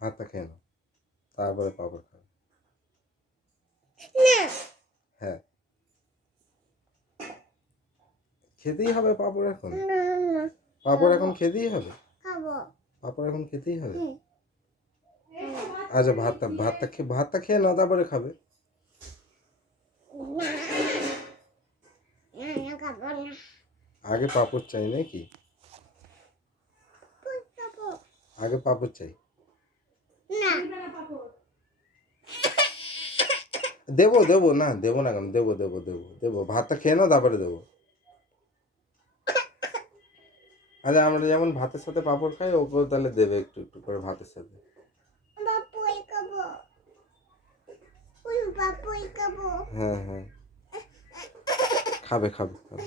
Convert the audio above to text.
ভাতটা খেয়ে নাও, তারপরে পাঁপড় খাবে। হ্যাঁ, খেতেই হবে পাঁপড় এখন। পাঁপড় এখন খেতেই হবে। পাঁপড় এখন খেতেই হবে। আচ্ছা, ভাতটা খেয়ে নাও, তারপরে খাবে। আগে পাঁপড় চাই নাকি? আগে পাঁপড় চাই। দেবো দেবো না, দেবো না কেন, দেবো দেবো দেবো দেবো। ভাতটা খেয়ে নাও, তারপরে দেবো। আচ্ছা, আমরা যেমন ভাতের সাথে পাঁপড় খাই, ওকেও তাহলে দেবে একটু একটু করে ভাতের সাথে। হ্যাঁ হ্যাঁ, খাবে খাবে খাবে।